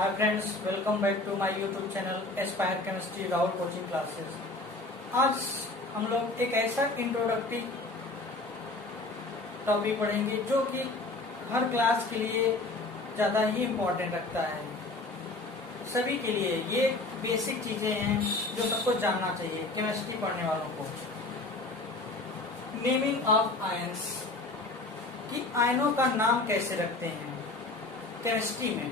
Hi friends, welcome back to my YouTube channel Aspire chemistry Rahul coaching classes. आज हम लोग एक ऐसा इंट्रोडक्टरी टॉपिक पढ़ेंगे जो कि हर क्लास के लिए ज़्यादा ही इम्पोर्टेंट रखता है। सभी के लिए ये बेसिक चीज़ें हैं जो सबको जानना चाहिए केमिस्ट्री पढ़ने वालों को। नेमिंग ऑफ आयंस, कि आयनों का नाम कैसे रखते हैं केमिस्ट्री में।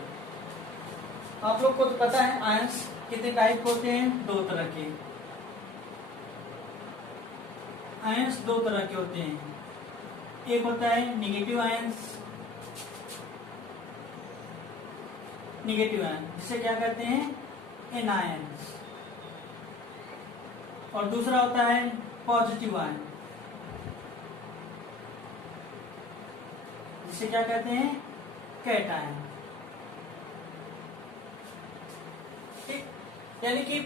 आप लोग को तो पता है आयंस कितने टाइप होते हैं, दो तरह के। आयंस दो तरह के होते हैं, एक होता है निगेटिव आयंस, निगेटिव आयन जिसे क्या कहते हैं एनायंस, और दूसरा होता है पॉजिटिव आयन जिसे क्या कहते हैं कैटायन। यानी कि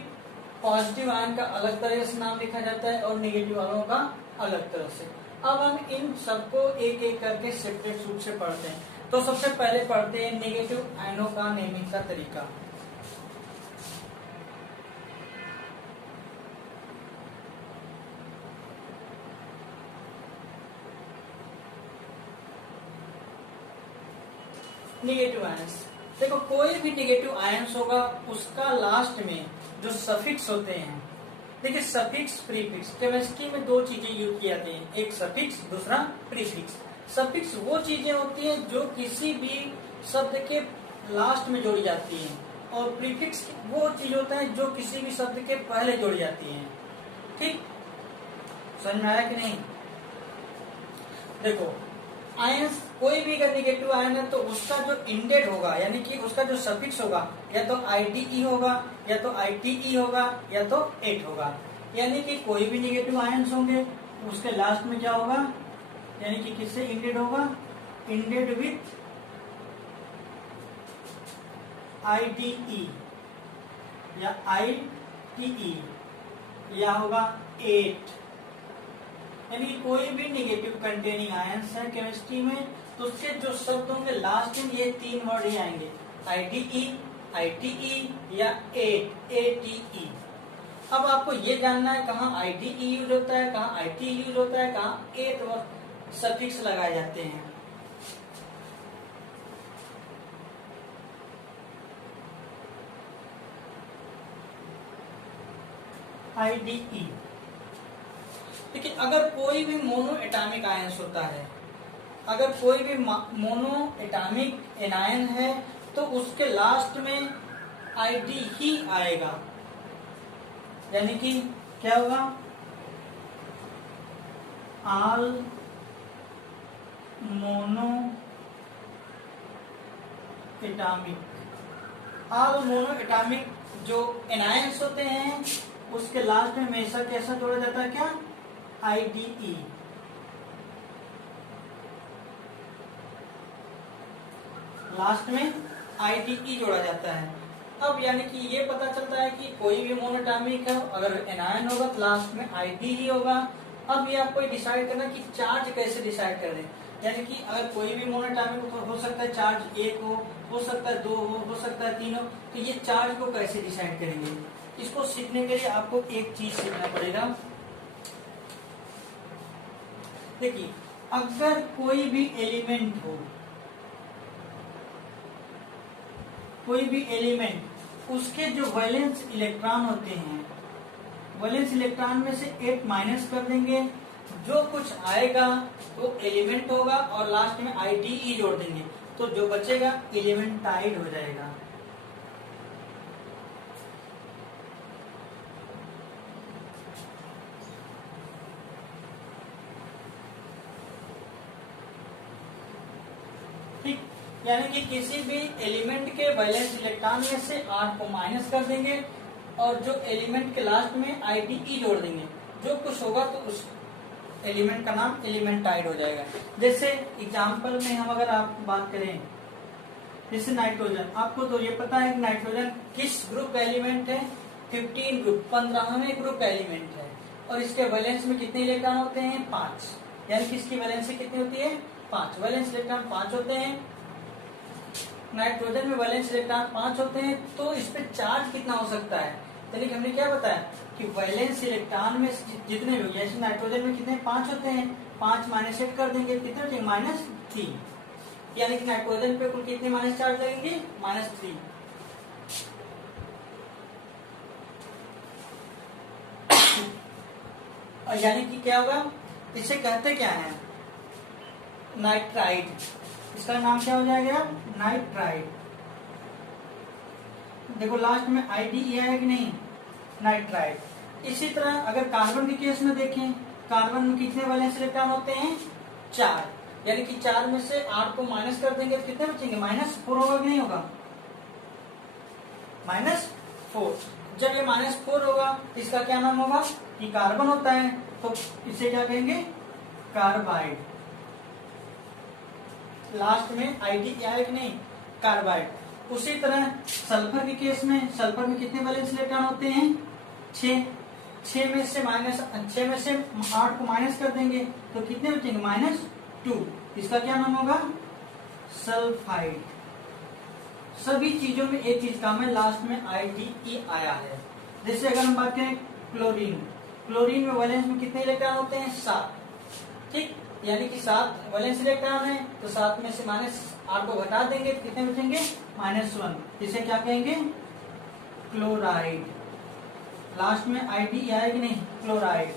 पॉजिटिव आयन का अलग तरह से नाम लिखा जाता है और निगेटिव आयनों का अलग तरह से। अब हम इन सबको एक एक करके सेपरेट रूप से पढ़ते हैं। तो सबसे पहले पढ़ते हैं निगेटिव आयनों का नेमिंग का तरीका। निगेटिव आयंस, देखो कोई भी निगेटिव आयंस होगा उसका लास्ट में जो सफिक्स होते हैं, देखिए सफिक्स प्रीफिक्स, केमिस्ट्री में दो चीजें यूज की जाती हैं, एक सफिक्स दूसरा प्रीफिक्स। सफिक्स वो चीजें होती हैं जो किसी भी शब्द के लास्ट में जोड़ी जाती हैं, और प्रीफिक्स वो चीज होता है जो किसी भी शब्द के पहले जोड़ी जाती हैं। ठीक, समझ में आया कि नहीं। देखो आयंस कोई भी अगर निगेटिव आयन है तो उसका जो इंडेड होगा यानी कि उसका जो सफिक्स होगा या तो IDE होगा या तो ITE होगा या तो एट होगा। यानी कि कोई भी निगेटिव आयंस होंगे उसके लास्ट में क्या होगा, यानी कि किससे इंडेड होगा, इंडेड विथ IDE या ITE या होगा एट। यानी कि कोई भी निगेटिव कंटेनिंग आयंस है केमिस्ट्री में तो उसके जो शब्द होंगे लास्ट में ये तीन वर्ड ही आएंगे, IDE, ITE या ATE। अब आपको ये जानना है कहाँ IDE यूज होता है, कहाँ ITE यूज होता है, कहाँ एट सफिक्स लगाए जाते हैं। IDE, देखिए अगर कोई भी मोनो एटॉमिक आयंस होता है, अगर कोई भी मोनो एटॉमिक एनायन है तो उसके लास्ट में ID ही आएगा। यानी कि क्या होगा, all mono atomic. All mono atomic जो एनायंस होते हैं उसके लास्ट में हमेशा कैसा जोड़ा जाता है, क्या IDE। लास्ट में IDE जोड़ा जाता है। अब यानी कि ये पता चलता है कि कोई भी मोनोटॉमिक है अगर एनायन होगा तो लास्ट में ID ही होगा। अब ये आपको डिसाइड करना कि चार्ज कैसे डिसाइड कर दें। यानी कि अगर कोई भी मोनोटॉमिक हो सकता है चार्ज एक हो सकता है दो हो सकता है तीन हो, तो ये चार्ज को कैसे डिसाइड करेंगे। इसको सीखने के लिए आपको एक चीज सीखना पड़ेगा। देखिए अगर कोई भी एलिमेंट हो, कोई भी एलिमेंट उसके जो वैलेंस इलेक्ट्रॉन होते हैं, वैलेंस इलेक्ट्रॉन में से 8 माइनस कर देंगे, जो कुछ आएगा वो एलिमेंट होगा और लास्ट में IDE जोड़ देंगे तो जो बचेगा एलिमेंटाइड हो जाएगा। ठीक, यानी कि किसी भी एलिमेंट के वैलेंस इलेक्ट्रॉन में से 8 को माइनस कर देंगे और जो एलिमेंट के लास्ट में IDE जोड़ देंगे, जो कुछ होगा तो उस एलिमेंट का नाम एलिमेंटाइड हो जाएगा। जैसे एग्जांपल में हम अगर आप बात करें, जैसे नाइट्रोजन, आपको तो ये पता है कि नाइट्रोजन किस ग्रुप का एलिमेंट है, 15 ग्रुप, 15वें ग्रुप का एलिमेंट है और इसके वैलेंस में कितने इलेक्ट्रॉन होते हैं, 5। यानी कि इसकी वैलेंसी कितनी होती है, 5। वैलेंस इलेक्ट्रॉन 5 होते हैं नाइट्रोजन में वैलेंस इलेक्ट्रॉन 5 होते हैं, तो इस पे चार्ज कितना हो सकता है? यानी कि हमने क्या बताया कि वैलेंस इलेक्ट्रॉन में जितने भी, जैसे नाइट्रोजन में कितने 5 होते हैं, 5 -8 कर देंगे, कितने बचेंगे? -3। यानी कि नाइट्रोजन पे कुल कितने माइनस चार्ज लगेंगे? -3। और यानी कि क्या होगा? इसे कहते क्या है? नाइट्राइड। इसका नाम क्या हो जाएगा? नाइट्राइड। देखो लास्ट में आईडीई आया कि नहीं? नाइट्राइड। इसी तरह अगर कार्बन के केस में देखें, कार्बन में कितने वैलेंस इलेक्ट्रॉन होते हैं? 4। यानी कि 4 में से 8 को माइनस कर देंगे तो कितने बचेंगे? -4 होगा कि नहीं होगा? -4। जब ये -4 होगा, इसका क्या नाम होगा? कि कार्बन होता है, तो इसे क्या कहेंगे? कार्बाइड। लास्ट में आईडी आया कि नहीं? कार्बाइड। उसी तरह सल्फर के केस में, सल्फर में कितने वैलेंस इलेक्ट्रॉन होते हैं? 6। 6 में से 8 को माइनस कर देंगे तो कितने बचेंगे? -2। इसका क्या नाम होगा? सल्फाइड। सभी चीजों में एक चीज काम है, लास्ट में आईडीई आया है। जैसे अगर हम बात करें क्लोरीन, क्लोरीन में वैलेंस में कितने इलेक्ट्रॉन होते हैं? 7। ठीक, यानी कि 7 वैलेंस इलेक्ट्रॉन है, तो 7 में से -8 को घटा देंगे तो कितने बचेंगे? -1। इसे क्या कहेंगे? क्लोराइड। लास्ट में आईडी आया कि नहीं? क्लोराइड।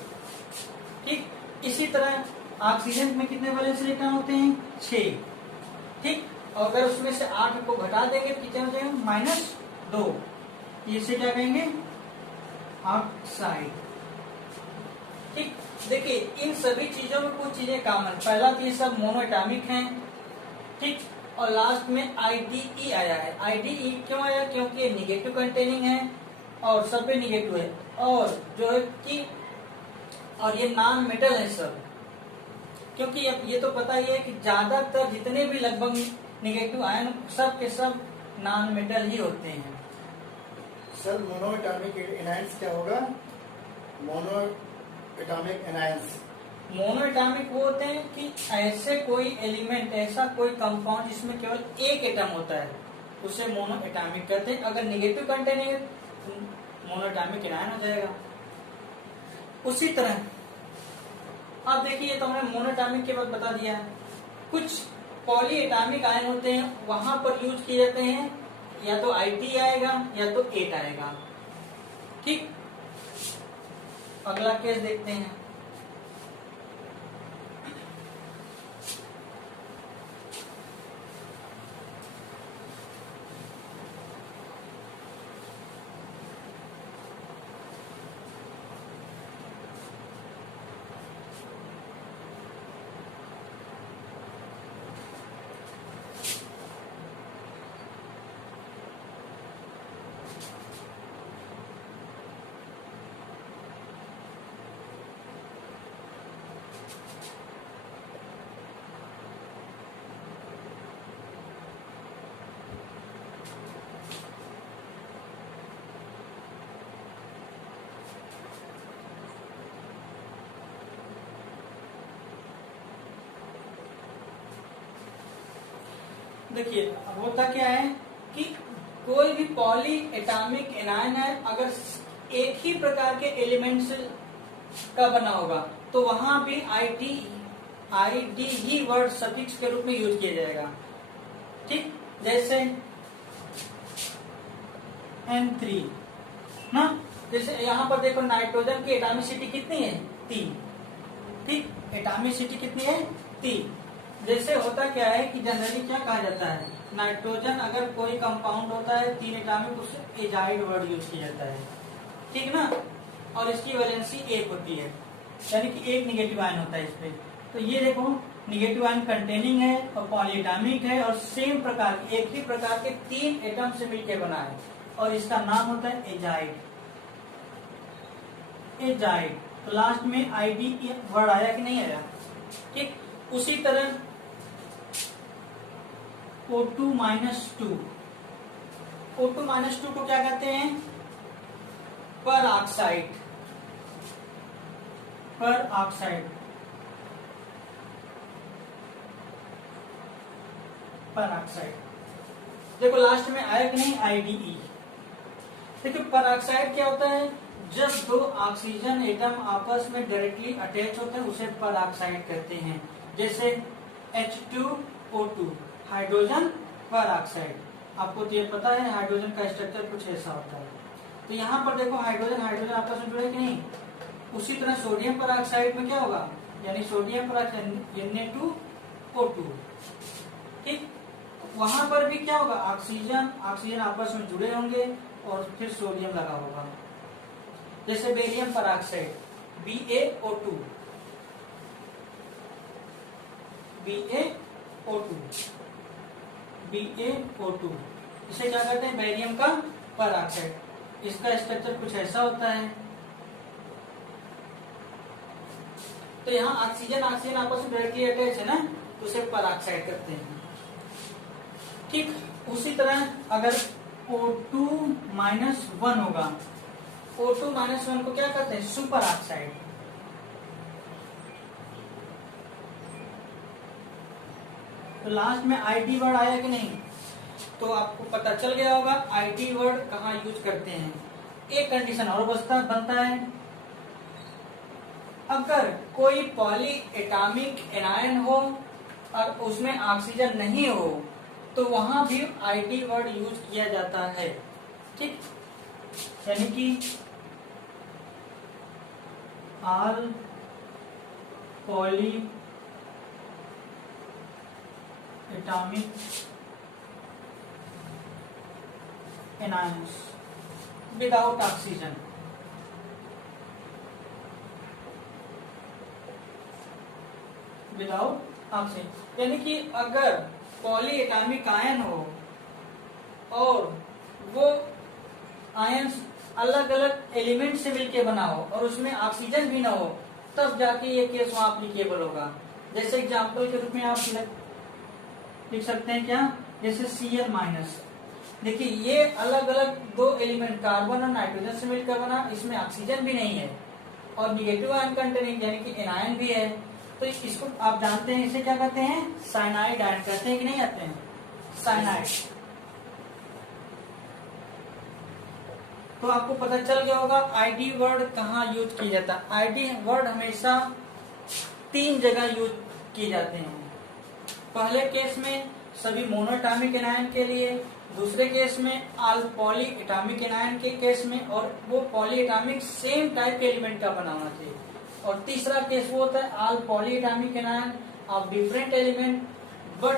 ठीक, इसी तरह ऑक्सीजन में कितने वैलेंस इलेक्ट्रॉन होते हैं? 6। ठीक, और अगर उसमें से 8 को घटा देंगे तो कितने बचेंगे? -2। इसे क्या कहेंगे? ऑक्साइड। ठीक, देखिए इन सभी चीजों में कुछ चीजें कॉमन। पहला तो ये सब मोनोएटॉमिक हैं। ठीक, और लास्ट में आईडीई आया है। आईडीई क्यों आया? क्योंकि ये निगेटिव कंटेनिंग है और सब पे निगेटिव है, और जो है कि और ये नॉन मेटल है सब। क्योंकि अब ये तो पता ही है कि ज्यादातर जितने भी लगभग निगेटिव आयन सब के सब नॉन मेटल ही होते हैं। सर मोनोएटॉमिक एनायंस क्या होगा? मोनोएटॉमिक एनायंस, मोनोएटॉमिक वो होते हैं कि ऐसे कोई एलिमेंट, ऐसा कोई कंपाउंड जिसमें केवल एक एटम होता है, उसे मोनोएटॉमिक कहते हैं। अगर निगेटिव कंटेनिंग है तो मोनोएटॉमिक एनायन हो जाएगा। उसी तरह अब देखिए, तो हमने मोनोएटॉमिक के बाद बता दिया। कुछ पॉलीएटॉमिक आयन होते हैं, वहां पर यूज किए जाते हैं या तो आईटी आएगा या तो 8 आएगा। ठीक, अगला केस देखते हैं। देखिए अब होता क्या है कि कोई भी पॉली एटॉमिक एनायन है, अगर एक ही प्रकार के एलिमेंट्स का बना होगा तो वहां भी आईडी ही वर्ड सफिक्स के रूप में यूज किया जाएगा। ठीक, जैसे N3 ना, जैसे यहाँ पर देखो नाइट्रोजन की एटॉमिसिटी कितनी है? 3। ठीक, एटॉमिसिटी कितनी है? 3। जैसे होता क्या है कि जनरली क्या कहा जाता है, नाइट्रोजन अगर कोई कंपाउंड होता है 3 एटॉमिक, उसे एजाइड वर्ड यूज किया जाता है। ठीक ना, और इसकी वैलेंसी 1 होती है, यानी कि एक निगेटिव आयन होता है इस पे। तो ये देखो निगेटिव आयन कंटेनिंग है और पॉलीएटॉमिक है और सेम प्रकार के, एक ही प्रकार के 3 एटम से मिलकर बना है, और इसका नाम होता है एजाइड। एजाइड। तो लास्ट में आईडी वर्ड आया कि नहीं आया? ठीक, उसी तरह O2 -2, O2 -2 को क्या कहते हैं? पर ऑक्साइड। पर ऑक्साइड, पर ऑक्साइड। देखो लास्ट में आया कि नहीं IDE। देखिए पेरोक्साइड क्या होता है, जब दो ऑक्सीजन एटम आपस में डायरेक्टली अटैच होते हैं उसे पेरोक्साइड कहते हैं। जैसे H2O2 हाइड्रोजन पेरोक्साइड, आपको तो ये पता है हाइड्रोजन का स्ट्रक्चर कुछ ऐसा होता है। तो यहाँ पर देखो हाइड्रोजन हाइड्रोजन आपस में जुड़े कि नहीं। उसी तरह सोडियम पेरोक्साइड में क्या होगा, यानी सोडियम पेरोक्साइड Na2O2, ठीक। वहां पर भी क्या होगा, ऑक्सीजन ऑक्सीजन आपस में जुड़े होंगे और फिर सोडियम लगा होगा। जैसे बेरियम पेरोक्साइड BaO2 इसे क्या कहते हैं, बेरियम का पेरोक्साइड। इसका स्ट्रक्चर कुछ ऐसा होता है। तो यहाँ ऑक्सीजन ऑक्सीजन आपस में डायरेक्टली अटैच है ना, तो उसे पेरोक्साइड करते हैं, ठीक। उसी तरह अगर O2-1 होगा, O2-1 को क्या कहते हैं, सुपर ऑक्साइड। तो लास्ट में ID वर्ड आया कि नहीं, तो आपको पता चल गया होगा ID वर्ड कहाँ यूज करते हैं। एक कंडीशन और बनता है, अगर कोई पॉली एटॉमिक एनायन हो और उसमें ऑक्सीजन नहीं हो तो वहां भी ID वर्ड यूज किया जाता है, ठीक। यानी कि all poly atomic anions without oxygen, without oxygen, यानी कि अगर पॉली एटॉमिक आयन हो और वो आयन्स अलग अलग एलिमेंट से मिलके बना हो और उसमें ऑक्सीजन भी ना हो, तब जाके ये केस वहां एप्लीकेबल होगा। जैसे एग्जांपल के रूप में आप लिख सकते हैं क्या, जैसे Cl-। देखिए ये अलग अलग दो एलिमेंट कार्बन और नाइट्रोजन से मिलकर बना, इसमें ऑक्सीजन भी नहीं है और निगेटिव आयन कंटेनिंग यानी कि एनायन भी है। तो इसको आप जानते हैं, इसे क्या कहते हैं, साइनाइड आयन कहते हैं कि नहीं आते हैं, साइनाइड। तो आपको पता चल गया होगा ID वर्ड कहाँ यूज किया जाता है। ID वर्ड हमेशा 3 जगह यूज किए जाते हैं। पहले केस में सभी मोनोएटॉमिक एनायन के लिए, दूसरे केस में ऑल पॉली एटॉमिक एनायन के केस में, और वो पॉली एटॉमिक सेम टाइप के एलिमेंट का बना होना चाहिए। और तीसरा केस वो होता है all poly atomic anion of different element but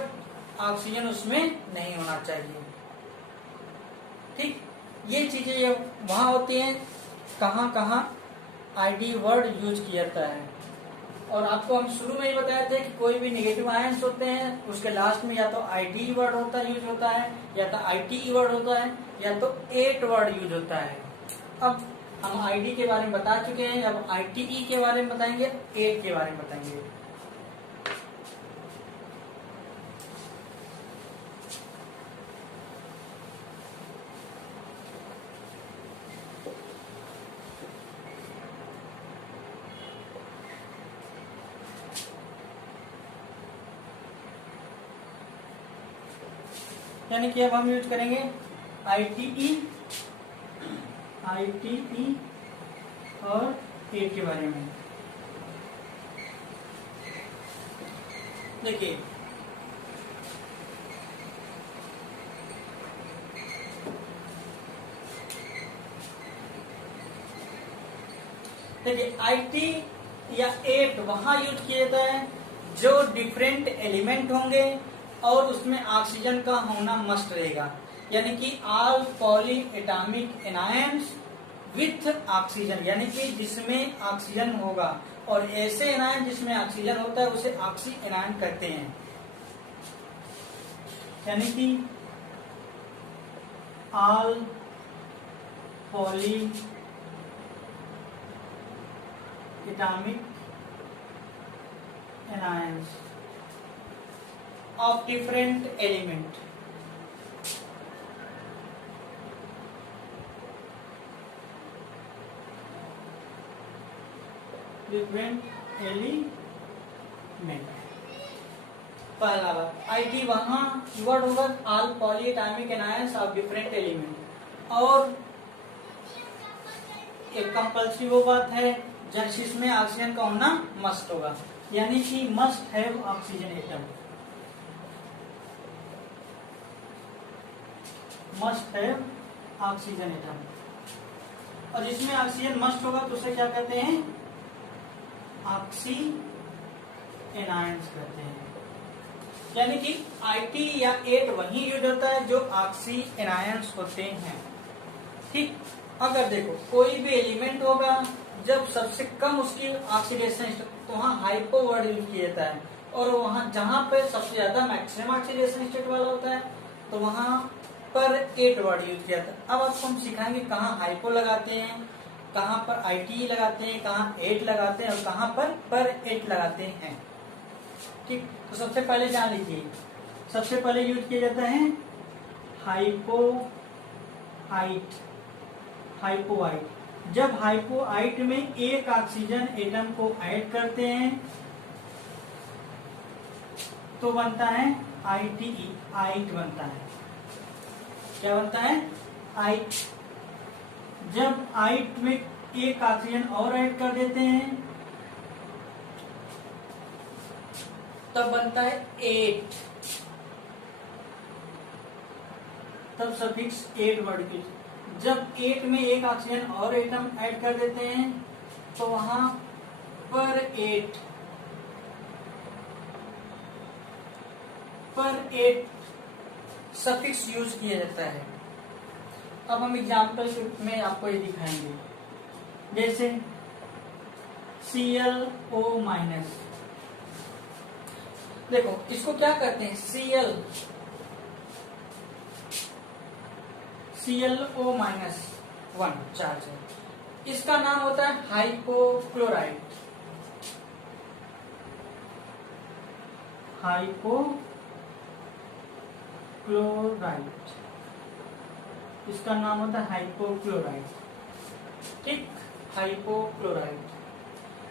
oxygen उसमें नहीं होना चाहिए, ठीक। ये चीजें ये वहां होती हैं कहाँ कहाँ ID वर्ड यूज किया जाता है। और आपको हम शुरू में ही बताए थे कि कोई भी नेगेटिव आयंस होते हैं उसके लास्ट में या तो ID वर्ड होता यूज होता है, या तो ITE वर्ड होता है, या तो 8 वर्ड यूज होता है। अब हम ID के बारे में बता चुके हैं, अब ITE के बारे में बताएंगे, 8 के बारे में बताएंगे। यानी कि अब हम यूज करेंगे ITE और 8 के बारे में। देखिए IT या 8 वहां यूज किया जाता है जो डिफरेंट एलिमेंट होंगे और उसमें ऑक्सीजन का होना मस्ट रहेगा, यानी कि all poly atomic anions with oxygen, यानी कि जिसमें ऑक्सीजन होगा। और ऐसे एनायन जिसमें ऑक्सीजन होता है उसे ऑक्सी एनायन कहते हैं। यानी कि all poly atomic anions of different element, different element। पहला IT वहां वर्ड होगा all polyatomic anions of different element, और एक कंपल्सरी वो बात है जिसमें ऑक्सीजन का होना मस्ट होगा, यानी कि must have oxygen atom, must have oxygen atom. और जिसमें ऑक्सीजन मस्ट होगा तो उसे क्या कहते हैं, ऑक्सी एनायंस कहते हैं। यानी कि IT या 8 वही यूज होता है जो ऑक्सी एनायंस होते हैं। ठीक, अगर देखो कोई भी एलिमेंट होगा जब सबसे कम उसकी ऑक्सीडेशन तो वहाँ हाइपो वर्ड यूज किया जाता है, और वहाँ जहाँ पे सबसे ज्यादा मैक्सिमम ऑक्सीडेशन स्टेट वाला होता है तो वहाँ पर 8 वर्ड यूज किया जाता है। अब आपको हम सिखाएंगे कहाँ हाइपो लगाते हैं, कहाँ पर IT लगाते हैं, कहाँ 8 लगाते हैं और कहाँ पर 8 लगाते हैं। ठीक, तो सबसे पहले जान लीजिए, सबसे पहले यूज किया जाता है हाइपोआइट, हाइपोआइट। जब हाइपोआइट में एक ऑक्सीजन एटम को ऐड करते हैं तो बनता है ITE, आइट बनता है। क्या बनता है, आइट। जब आइट में एक ऑक्सीजन और ऐड कर देते हैं तब बनता है 8, तब सफिक्स 8 वर्ड की। जब 8 में एक ऑक्सीजन और एटम ऐड कर देते हैं तो वहां पर 8 सफिक्स यूज किया जाता है। अब हम एग्जाम्पल में आपको ये दिखाएंगे, जैसे ClO-, देखो इसको क्या करते हैं, ClO-1 चार्ज है, इसका नाम होता है हाइपोक्लोराइट, हाइपोक्लोराइट, इसका नाम होता है हाइपोक्लोराइट। ठीक, हाइपोक्लोराइट,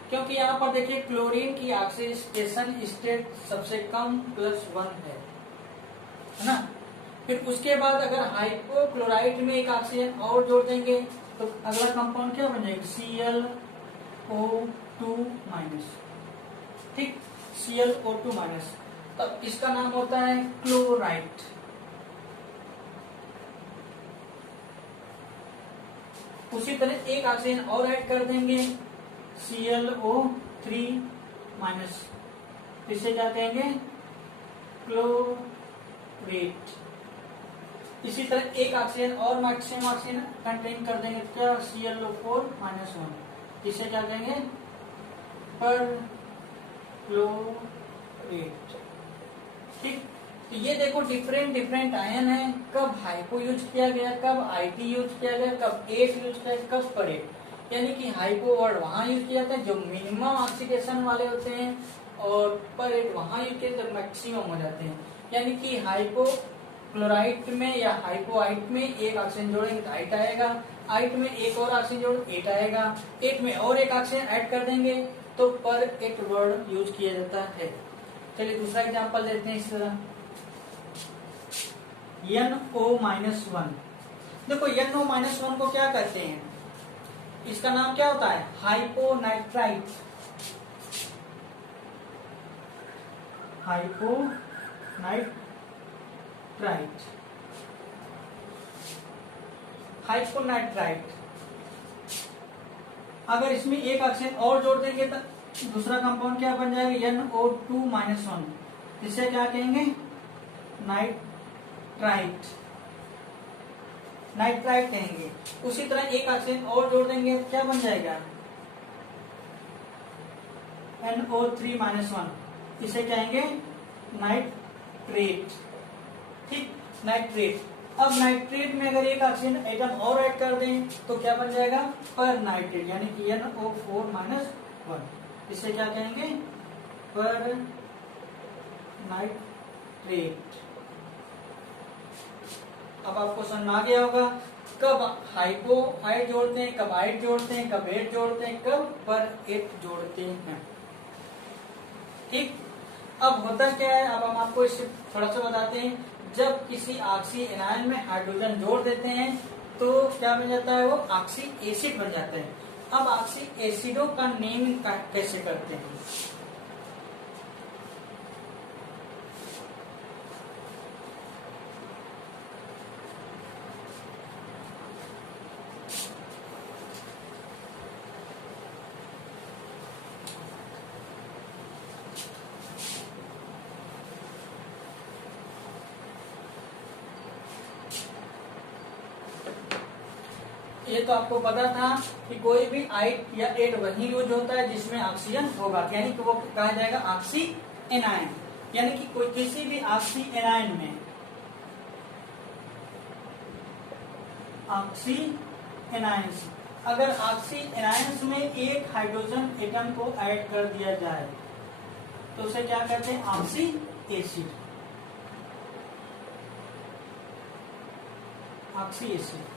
क्योंकि यहाँ पर देखिए क्लोरीन की ऑक्सीडेशन स्टेट सबसे कम +1 है ना। फिर उसके बाद अगर हाइपोक्लोराइट में एक ऑक्सीजन और जोड़ देंगे तो अगला कंपाउंड क्या बन जाएगा, ClO2-। ठीक, ClO2-, तब इसका नाम होता है क्लोराइट। उसी तरह एक ऑक्सीजन और ऐड कर देंगे ClO3-, इसे क्या कहेंगे, क्लोरेट। इसी तरह एक ऑक्सीजन और मैक्सिमम ऑक्सीजन कंटेन कर देंगे क्या, ClO4-1, इसे क्या कहेंगे, परक्लोरेट। ठीक, तो ये देखो डिफरेंट आयन है, कब हाइपो यूज किया गया, कब IT यूज किया गया, कब 8 यूज किया गया, कब पर 8। यानी कि हाइपो वर्ड वहां यूज किया जाता है जो मिनिमम ऑक्सीडेशन वाले होते हैं, और पर 8 वहां यूज किया जब मैक्सिमम हो जाते हैं। यानी कि हाइपोक्लोराइट में या हाइपोआइट में एक ऑक्सीजन जोड़ेंगे तो 8 आएगा, आइट में एक और ऑक्सीजन जोड़ 8 आएगा, 8 में और एक ऑक्सीजन ऐड कर देंगे तो पर 8 वर्ड यूज किया जाता है। चलिए दूसरा एग्जांपल देते हैं इस तरह, NO-1। देखो NO-1 को क्या कहते हैं, इसका नाम क्या होता है, हाइपोनाइट्राइट, हाइपोनाइट्राइट, हाइपोनाइट्राइट। अगर इसमें एक ऑक्सीजन और जोड़ देंगे तो दूसरा कंपाउंड क्या बन जाएगा, NO2-1, इसे क्या कहेंगे, नाइट्राइट, नाइट्राइट कहेंगे। उसी तरह एक ऑक्सीजन और जोड़ देंगे क्या बन जाएगा, NO3-1, इसे कहेंगे नाइट्रेट। ठीक, नाइट्रेट। अब नाइट्रेट में अगर एक ऑक्सीजन एटम और ऐड कर दें तो क्या बन जाएगा, पर नाइट्रेट, यानी कि NO4-1, इसे क्या कहेंगे, पर नाइट्रेट। अब आपको समझ आ गया होगा कब हाइपोआइट जोड़ते हैं, कब आइट जोड़ते हैं, कब 8 जोड़ते हैं, कब पर 8 जोड़ते हैं। ठीक, अब होता क्या है, अब हम आपको इससे थोड़ा सा बताते हैं। जब किसी ऑक्सी एनायन में हाइड्रोजन जोड़ देते हैं तो क्या बन जाता है, वो ऑक्सी एसिड बन जाता है। अब ऑक्सी एसिडों का नेम कैसे करते हैं? ये तो आपको पता था कि कोई भी आइट या एट वही यूज होता है जिसमें ऑक्सीजन होगा, यानी कि वो कहा जाएगा ऑक्सी एनायन। यानी कि कोई किसी भी ऑक्सी एनायन में, ऑक्सी एनायंस, अगर ऑक्सी एनायंस में एक हाइड्रोजन एटम को ऐड कर दिया जाए तो उसे क्या कहते हैं, ऑक्सी एसिड। ऑक्सी एसिड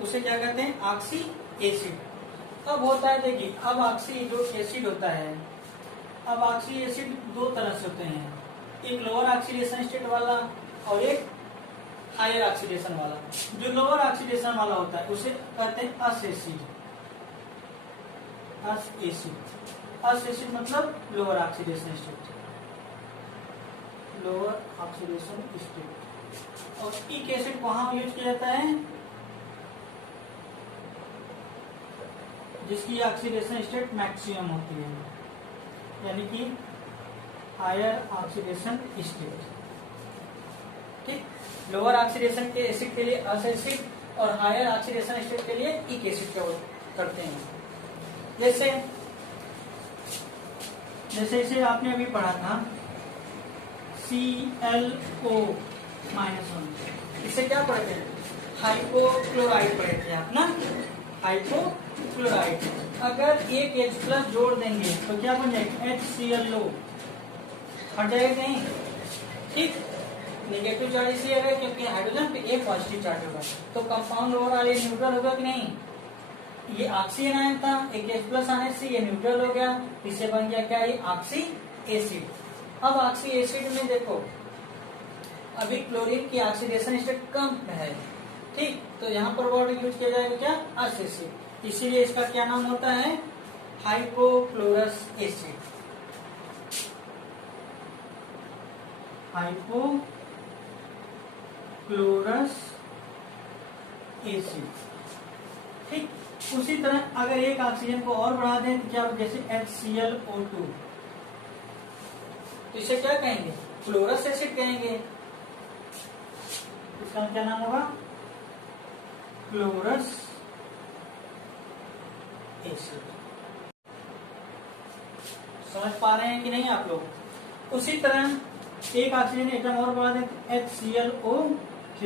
उसे क्या कहते हैं, ऑक्सी एसिड। अब होता है, देखिए अब ऑक्सी जो एसिड होता है, अब ऑक्सी एसिड दो तरह से होते हैं, एक लोअर ऑक्सीडेशन स्टेट वाला और एक हायर ऑक्सीडेशन वाला। जो लोअर ऑक्सीडेशन वाला होता है उसे कहते हैं अस एसिड। अस एसिड, अस एसिड मतलब lower oxidation state, lower oxidation state. और इक एसिड वहां यूज किया जाता है जिसकी ऑक्सीडेशन स्टेट मैक्सिमम होती है, यानी कि हायर ऑक्सीडेशन स्टेट। ठीक, लोअर ऑक्सीडेशन के एसिड के लिए अस एसिड और हायर ऑक्सीडेशन स्टेट के लिए इक एसिड का करते हैं। जैसे इसे आपने अभी पढ़ा था ClO-, इसे क्या पढ़े थे, हाइपोक्लोराइड पढ़े थे आप ना, हाइपोक्लोराइड। अगर एक H+ जोड़ देंगे तो क्या बन जाएगा, HClO, हट जाएगा कहीं। ठीक, नेगेटिव चार्ज इसलिए है क्योंकि हाइड्रोजन पे एक पॉजिटिव चार्ज होगा, तो कंपाउंड ओवरऑल ये न्यूट्रल होगा कि नहीं। ये ऑक्सी एनायन था, एक H+ आने से ये न्यूट्रल हो गया, इससे बन गया क्या, ये ऑक्सी एसिड। अब ऑक्सी एसिड में देखो अभी क्लोरीन की ऑक्सीडेशन स्टेट कम है, ठीक, तो यहाँ पर वर्ड यूज किया जाएगा क्या, अस एसिड। इसीलिए इसका क्या नाम होता है, हाइपोक्लोरस एसिड। Hypochlorous acid. ठीक, उसी तरह अगर एक ऑक्सीजन को और बढ़ा दें तो क्या, जैसे HClO2, तो इसे क्या कहेंगे, क्लोरस एसिड कहेंगे। इसका क्या नाम होगा, क्लोरस एसिड। समझ पा रहे हैं कि नहीं आप लोग। उसी तरह एक ऑक्सीजन एटम और बढ़ा दें HClO3,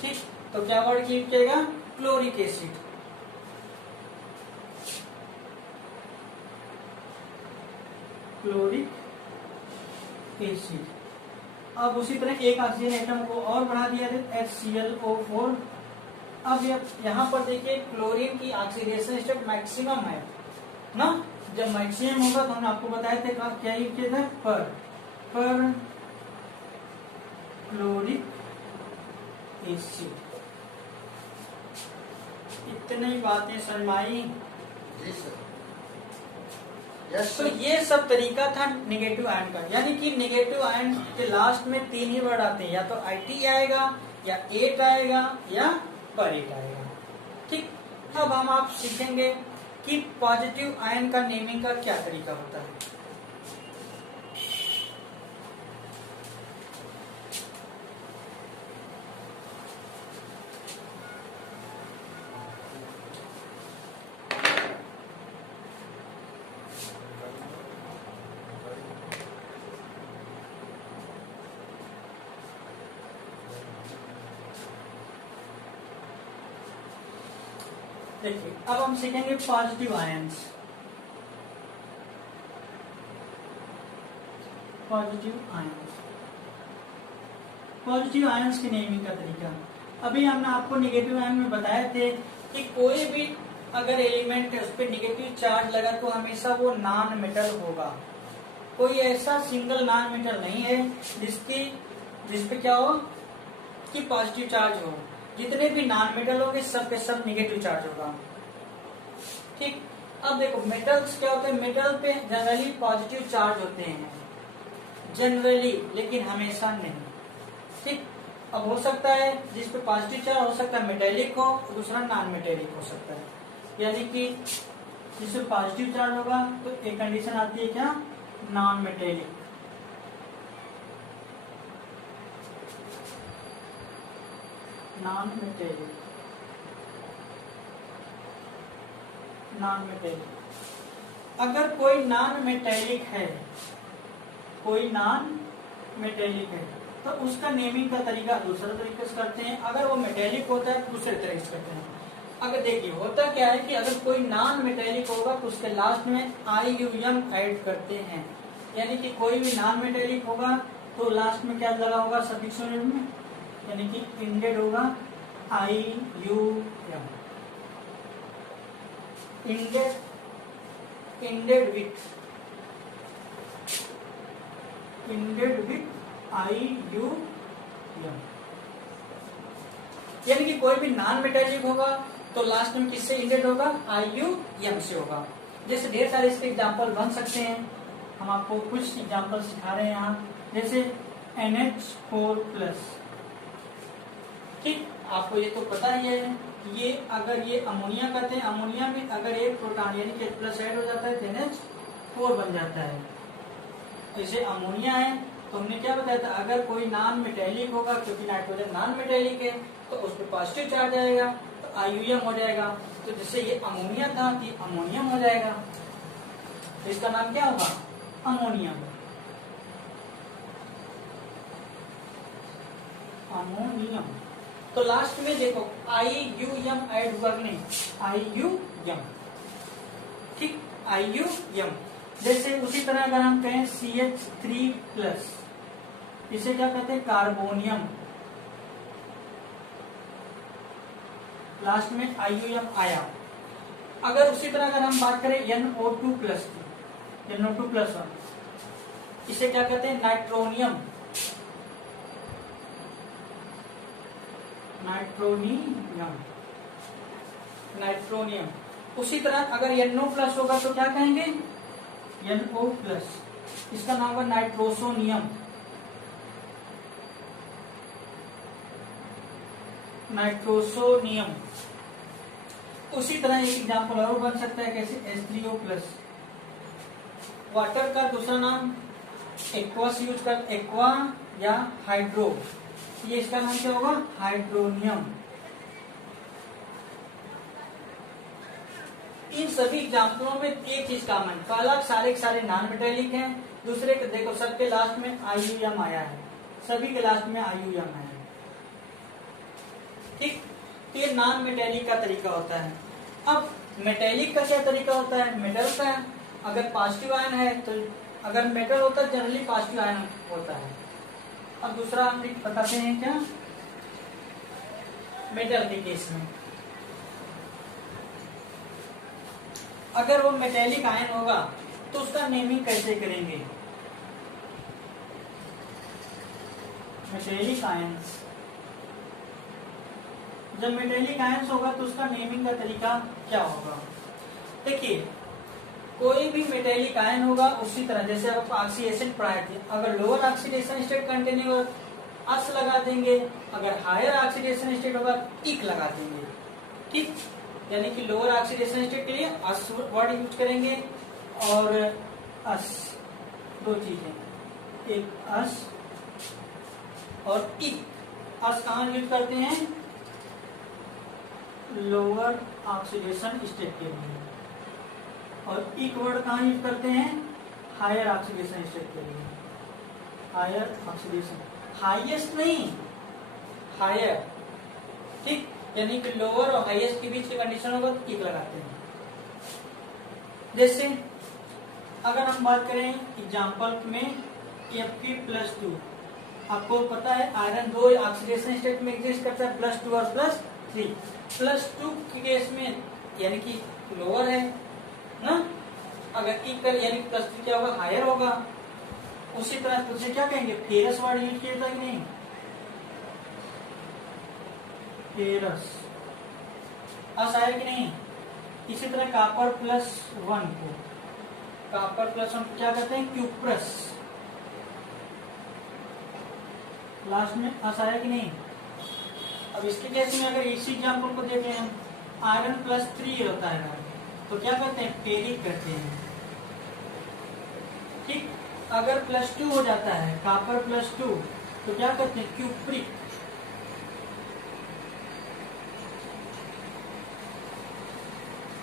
ठीक, तो क्या वर्ड यूज किएगा, क्लोरिक एसिड। Chloric acid. अब उसी तरह एक ऑक्सीजन एटम को और बढ़ा दिया HClO4। अब यहाँ पर देखिए क्लोरीन की ऑक्सीडेशन स्टेट मैक्सिमम है ना, जब मैक्सिमम होगा तो हमने आपको बताया था क्या यूज किया था, पर क्लोरिक एसिड। इतनी बातें समझ आई? जी सर। तो ये सब तरीका था नेगेटिव आयन का, यानी कि नेगेटिव आयन के लास्ट में तीन ही वर्ड आते हैं, या तो IT आएगा, या एट आएगा, या पर एट आएगा। ठीक, अब हम आप सीखेंगे कि पॉजिटिव आयन का नेमिंग का क्या तरीका होता है। देखिए अब हम सीखेंगे पॉजिटिव आयंस। पॉजिटिव आयंस की नेमिंग का तरीका, अभी हमने आपको नेगेटिव आयन में बताए थे कि कोई भी अगर एलिमेंट है उस पर नेगेटिव चार्ज लगा तो हमेशा वो नॉन मेटल होगा, कोई ऐसा सिंगल नॉन मेटल नहीं है जिसपे क्या हो कि पॉजिटिव चार्ज हो। जितने भी नॉन मेटल होंगे सब पे सब निगेटिव चार्ज होगा। ठीक, अब देखो मेटल्स क्या होते हैं, मेटल पे जनरली पॉजिटिव चार्ज होते हैं जनरली, लेकिन हमेशा नहीं। ठीक, अब हो सकता है जिस पे पॉजिटिव चार्ज हो सकता है मेटेलिक हो, दूसरा नॉन मेटेलिक हो सकता है। यानी कि जिसपे पॉजिटिव चार्ज होगा तो एक कंडीशन आती है क्या, non metallic. Non metallic, non metallic. अगर कोई नॉन मेटेलिक है, कोई नॉन मेटेलिक है तो उसका नेमिंग का तरीका दूसरा तरीके से करते हैं। अगर वो मेटेलिक होता है तो दूसरे तरीके से करते हैं। अगर देखिए होता क्या है कि अगर कोई नॉन मेटेलिक होगा तो उसके लास्ट में IUM ऐड करते हैं। यानी कि कोई भी नॉन मेटेलिक होगा तो लास्ट में क्या लगा होगा सफिक्स में, यानी कि इंडेड होगा IUM, इंडेड विथ IUM। यानी कि कोई भी नॉन मेटेलिक होगा तो लास्ट में किससे इंडेड होगा, IUM से होगा। जैसे ढेर सारे इसके एग्जांपल बन सकते हैं, हम आपको कुछ एग्जांपल सिखा रहे हैं यहाँ। जैसे NH4+, ठीक, आपको ये तो पता ही है कि ये अगर ये अमोनिया कहते हैं, अमोनिया में अगर एक प्रोटॉन यानी कि प्लस ऐड हो जाता है तो NH4 बन जाता है। जैसे अमोनिया है तो हमने क्या बताया था, अगर कोई नॉन मेटेलिक होगा, क्योंकि नाइट्रोजन नॉन मेटेलिक है तो उस पर पॉजिटिव चार्ज आएगा तो IUM हो जाएगा। तो जैसे ये अमोनिया था कि अमोनियम हो जाएगा, तो इसका नाम क्या होगा, अमोनियम। अमोनियम। तो लास्ट में देखो IUM ऐड हुआ कि नहीं, IUM, ठीक, IUM। जैसे उसी तरह अगर हम कहें CH3+, इसे क्या कहते हैं, कार्बोनियम, लास्ट में IUM आया। अगर उसी तरह अगर हम बात करें NO2+, NO2+1, इसे क्या कहते हैं, नाइट्रोनियम, नाइट्रोनियम। उसी तरह अगर NO+ होगा तो क्या कहेंगे, NO+, इसका नाम होगा नाइट्रोसोनियम, नाइट्रोसोनियम। उसी तरह एक एग्जांपल और बन सकता है, कैसे H3O+, वाटर का दूसरा नाम एक्वा से यूज कर, एक्वा या हाइड्रो, ये इसका नाम क्या होगा, हाइड्रोनियम। इन सभी एग्जाम्पलों में एक चीज कॉमन, पहला सारे के सारे नॉन मेटेलिक हैं, दूसरे के देखो सबके लास्ट में IUM आया है, सभी के लास्ट में IUM आया है। ठीक, तो ये नॉन मेटेलिक का तरीका होता है। अब मेटेलिक का क्या तरीका होता है, मेटल का, अगर पॉजिटिव आयन है तो अगर मेटल होता है जनरली पॉजिटिव आयन होता है। अब दूसरा हम बताते हैं क्या, मेटल के केस में अगर वो मेटेलिक आयन होगा तो उसका नेमिंग कैसे करेंगे, मेटेलिक आयंस, जब मेटेलिक आयंस होगा तो उसका नेमिंग का तरीका क्या होगा। देखिए कोई भी मेटेलिक आयन होगा उसी तरह जैसे आप ऑक्सीडेशन पढ़ाए थे, अगर लोअर ऑक्सीडेशन स्टेट कंटेनिंग होगा अस लगा देंगे, अगर हायर ऑक्सीडेशन स्टेट होगा इक लगा देंगे। ठीक, यानी कि लोअर ऑक्सीडेशन स्टेट के लिए अस वर्ड यूज करेंगे और अस, दो चीजें, एक अस और इक। अस कहाँ यूज करते हैं, लोअर ऑक्सीडेशन स्टेट के लिए, और इक वर्ड कहाँ यूज करते हैं, हायर ऑक्सीडेशन स्टेट के लिए। हायर ऑक्सीडेशन, हाईएस्ट नहीं, हायर। ठीक, यानी कि लोअर और हाईएस्ट के बीच की कंडीशन होगा तो इक लगाते हैं। जैसे अगर हम बात करें एग्जांपल में Fe+2, आपको पता है आयरन दो ऑक्सीडेशन स्टेट में एग्जिस्ट करता है, +2 और +3। +2 के केस में यानी कि लोअर है ना, अगर इक्वल यानी +3 क्या होगा, हायर होगा। उसी तरह तुझे क्या कहेंगे, फेरस वर्ड यूज किया था कि नहीं, फेरस, अस आया कि नहीं। इसी तरह कॉपर प्लस 1 को, कॉपर प्लस 1 क्या कहते हैं, क्यूप्रस, लास्ट में अस आया कि नहीं। अब इसके केस में अगर इसी एग्जाम्पल को देखें हम, आयरन प्लस 3 होता है तो क्या कहते हैं, फेरिक कहते हैं। ठीक, अगर प्लस 2 हो जाता है, कॉपर प्लस 2 तो क्या कहते हैं, क्यूप्रिक।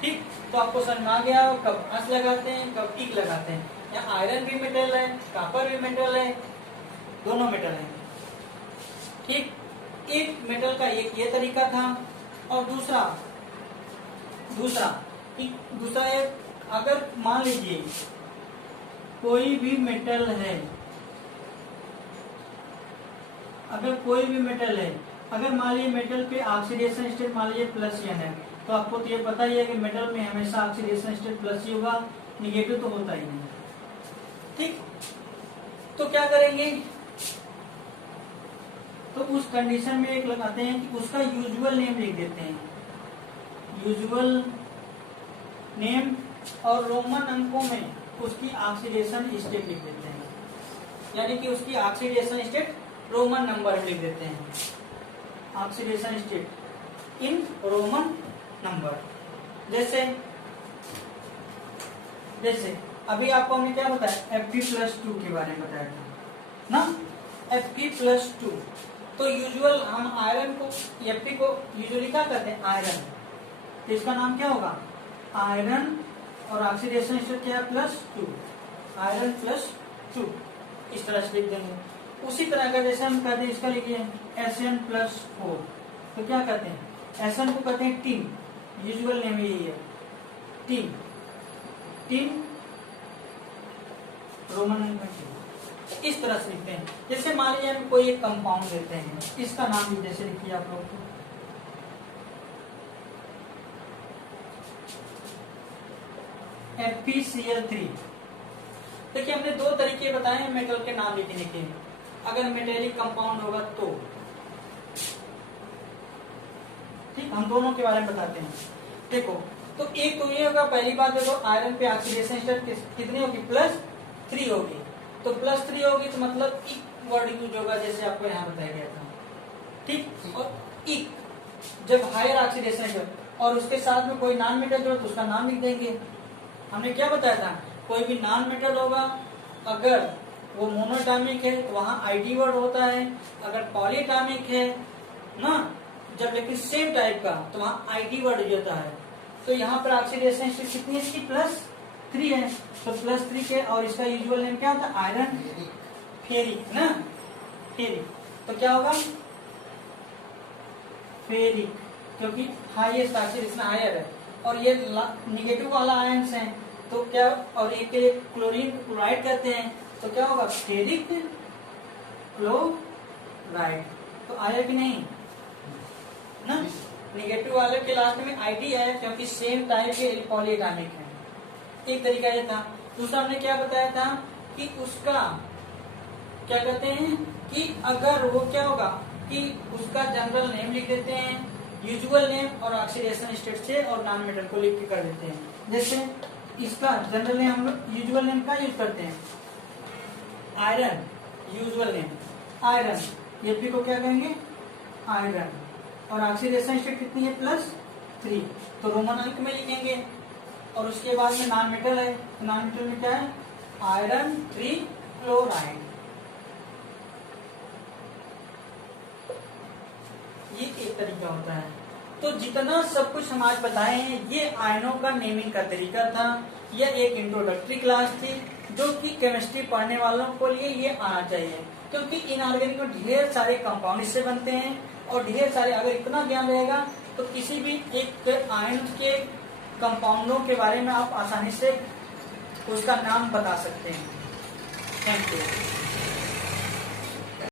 ठीक, तो आपको समझ में आ गया कब अस लगाते हैं कब इक लगाते हैं। यहाँ आयरन भी मेटल है, कॉपर भी मेटल है, दोनों मेटल है। ठीक, एक मेटल का एक ये तरीका था, और दूसरा एक, अगर मान लीजिए कोई भी मेटल है, अगर मान लीजिए मेटल पे ऑक्सीडेशन स्टेट मान लीजिए +n है, तो आपको तो ये पता ही है कि मेटल में हमेशा ऑक्सीडेशन स्टेट प्लस ही होगा, निगेटिव तो होता ही नहीं। ठीक, तो क्या करेंगे, तो उस कंडीशन में एक लगाते हैं कि उसका यूजुअल नेम लिख देते हैं, यूजुअल नेम, और रोमन अंकों में उसकी ऑक्सीडेशन स्टेट लिख देते हैं, यानी कि उसकी ऑक्सीडेशन स्टेट रोमन नंबर में लिख देते हैं, oxidation state in Roman number. जैसे अभी आपको हमने क्या बताया, Fe+2 के बारे में बताया था ना, Fe+2। तो यूजुअल हम आयरन को, Fe को यूजुअली क्या करते हैं, आयरन, तो इसका नाम क्या होगा, आयरन, और ऑक्सीडेशन स्टेट क्या है, +2, आयरन +2, इस तरह से लिख देंगे। उसी तरह का जैसे हम कहते हैं, इसका लिखिए Sn+4, तो क्या कहते हैं, Sn को कहते हैं टीन, यूजुअल नेम यही है, टीन, रोमन नंबर टीन, इस तरह से लिखते हैं। जैसे मान लीजिए हम कोई एक कंपाउंड लेते हैं, इसका नाम भी जैसे लिखिए आप लोग को, FeCl3। देखिए हमने दो तरीके बताए हैं मेटल के नाम लिखने के, अगर मेटेलिक कंपाउंड होगा तो। ठीक, हम दोनों के बारे में बताते हैं। देखो, तो एक तो ये होगा, पहली बात देखो, आयरन पे ऑक्सीडेशन स्टेट कितनी होगी, +3 होगी, तो +3 होगी तो मतलब इक वर्ड यूज होगा, जैसे आपको यहाँ बताया गया था। ठीक, और इक जब हायर ऑक्सीडेशन स्टेट और उसके साथ में कोई नॉन मेटल जो तो उसका नाम लिख देंगे। हमने क्या बताया था, कोई भी नॉन मेटल होगा, अगर वो मोनोएटॉमिक है तो वहां आईडी वर्ड होता है, अगर पॉलीएटॉमिक है ना, जब लेकिन सेम टाइप का तो वहां आईडी वर्ड होता है। तो यहाँ पर ऑक्सीडेशन स्टेट कितनी है इसकी, +3 है, तो +3 के, और इसका यूजुअल नेम क्या होता है, आयरन फेरिक ना, फेरिक, तो क्या होगा, फेरिक, क्योंकि हाईएस्ट ऑक्सीडेशन हायर है, और ये निगेटिव वाला आयंस है, तो क्या, और एक के लिए क्लोरीन क्लोराइड कहते हैं, तो क्या होगा, फेरिक क्लोराइड। तो आया कि नहीं ना, निगेटिव वाले के लास्ट में आईडी है, क्योंकि सेम टाइप के पॉलीएटॉमिक है। एक तरीका ये था। दूसरा हमने क्या बताया था कि उसका क्या कहते हैं, कि अगर वो क्या होगा कि उसका जनरल नेम लिख देते हैं, यूजुअल नेम और ऑक्सीडेशन स्टेट से, और नॉन मेटल को लिख के कर देते हैं। जैसे इसका जनरल नेम हम लोग यूजुअल नेम का यूज करते हैं, iron, usual name iron, Fe को क्या कहेंगे, आयरन, और ऑक्सीडेशन स्टेट कितनी है, +3, तो रोमन अंक में लिखेंगे। और उसके बाद में नॉन मेटल है, तो नॉन मेटल में क्या है, आयरन 3 क्लोराइड। ये एक तरीका होता है। तो जितना सब कुछ हम आज बताए हैं, ये आयनों का नेमिंग का तरीका था। यह एक इंट्रोडक्टरी क्लास थी, जो कि केमिस्ट्री पढ़ने वालों को लिए ये आना चाहिए, क्योंकि इनऑर्गेनिक में ढेर सारे कंपाउंड इससे बनते हैं, और ढेर सारे, अगर इतना ज्ञान रहेगा तो किसी भी एक आयन के कंपाउंडों के बारे में आप आसानी से उसका नाम बता सकते हैं। Thank you.